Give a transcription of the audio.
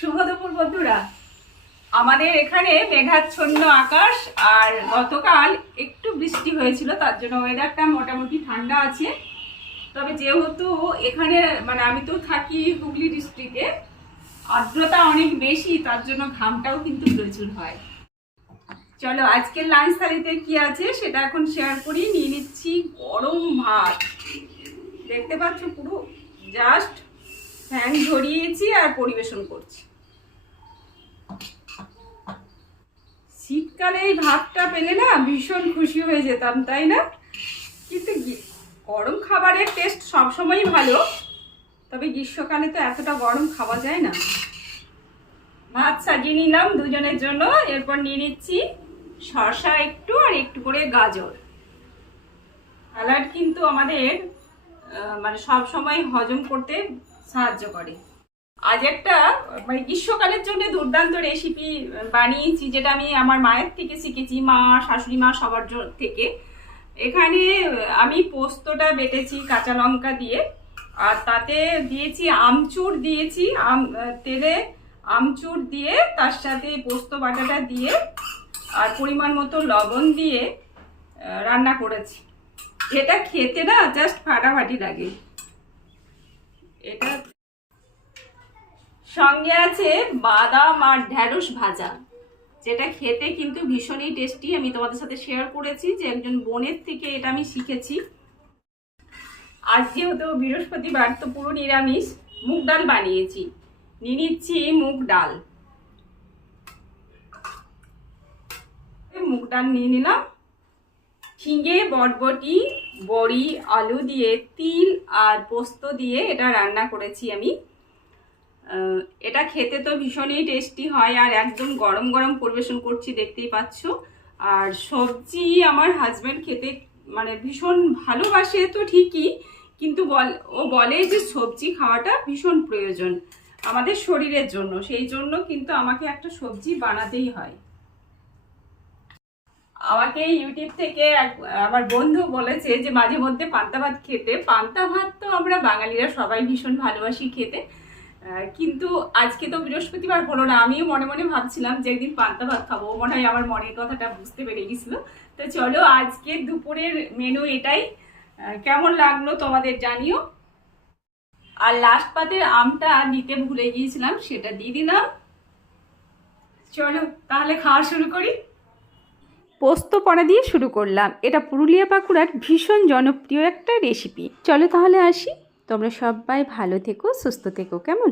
শুভ দুপুর বন্ধুরা। আমাদের এখানে মেঘাচ্ছন্ন আকাশ, আর গতকাল একটু বৃষ্টি হয়েছিল, তার জন্য ওয়েদারটা মোটামুটি ঠান্ডা আছে। তবে যেহেতু এখানে আমি তো থাকি হুগলি ডিস্ট্রিক্টে, আর্দ্রতা অনেক বেশি, তার জন্য ঘামটাও কিন্তু প্রচুর হয়। চলো আজকের লাঞ্চ থালিতে কি আছে সেটা এখন শেয়ার করি। নিয়ে নিচ্ছি গরম ভাত, দেখতে পাচ্ছ পুরো জাস্ট ফ্যান ঝরিয়েছি আর পরিবেশন করছি। শীতকালে এই ভাতটা পেলে না ভীষণ খুশি হয়ে যেতাম, তাই না? কিন্তু গরম খাবারের টেস্ট সবসময়ই ভালো, তবে গ্রীষ্মকালে তো এতটা গরম খাওয়া যায় না। ভাত সাজিয়ে নিলাম দুজনের জন্য। এরপর নিয়ে নিচ্ছি শসা একটু, আর একটু করে গাজর। স্যালাড কিন্তু আমাদের সব সময় হজম করতে সাহায্য করে। আজ একটা গ্রীষ্মকালের জন্য দুর্দান্ত রেসিপি বানিয়েছি, যেটা আমি আমার মায়ের থেকে শিখেছি, মা, শাশুড়ি মা সবার থেকে। এখানে আমি পোস্তটা বেটেছি কাঁচা লঙ্কা দিয়ে, আর তাতে দিয়েছি আমচুর, দিয়েছি তেলে আমচুর দিয়ে, তার সাথে পোস্ত বাটাটা দিয়ে আর পরিমাণ মতো লবণ দিয়ে রান্না করেছি। এটা খেতে না জাস্ট ফাটাফাটি লাগে। এটা সঙ্গে আছে বাদাম আর ঢ্যাঁড়স ভাজা, যেটা খেতে কিন্তু ভীষণই টেস্টি। আমি তোমাদের সাথে শেয়ার করেছি যে একজন বোনের থেকে এটা আমি শিখেছি। আজ যেহেতু বৃহস্পতিবার, তো পুরো নিরামিষ মুগ ডাল বানিয়েছি। নিয়ে নিচ্ছি মুগ ডাল। মুগ ডাল নিয়ে নিলাম। ঝিঙে, বরবটি, বড়ি, আলু দিয়ে, তিল আর পোস্ত দিয়ে এটা রান্না করেছি আমি। এটা খেতে তো ভীষণই টেস্টি হয়, আর একদম গরম গরম পরিবেশন করছি, দেখতেই পাচ্ছ। আর সবজি আমার হাজব্যান্ড খেতে ভীষণ ভালোবাসে তো ঠিকই, কিন্তু ও বলে যে সবজি খাওয়াটা ভীষণ প্রয়োজন আমাদের শরীরের জন্য, সেই জন্য কিন্তু আমাকে একটা সবজি বানাতেই হয়। আমাকে ইউটিউব থেকে আমার বন্ধু বলেছে যে মাঝে মধ্যে পান্তা ভাত খেতে। পান্তা ভাত তো আমরা বাঙালিরা সবাই ভীষণ ভালোবাসি খেতে, কিন্তু আজকে তো বৃহস্পতিবার হলো না। আমিও মনে মনে ভাবছিলাম যে একদিন পান্তা ভাত খাবো, মনে হয় আমার মনের কথাটা বুঝতে পেরে গেছিল। তো চলো আজকে দুপুরের মেনু এটাই। কেমন লাগলো তোমাদের জানিও। আর লাস্ট পাতের আমটা দিতে ভুলে গিয়েছিলাম, সেটা দিয়ে দিলাম। চলো তাহলে খাওয়া শুরু করি। পোস্ত পড়া দিয়ে শুরু করলাম। এটা পুরুলিয়া বাঁকুড়ার ভীষণ জনপ্রিয় একটা রেসিপি। চলো তাহলে আসি। তোমরা সবাই ভালো থেকো, সুস্থ থেকো, কেমন?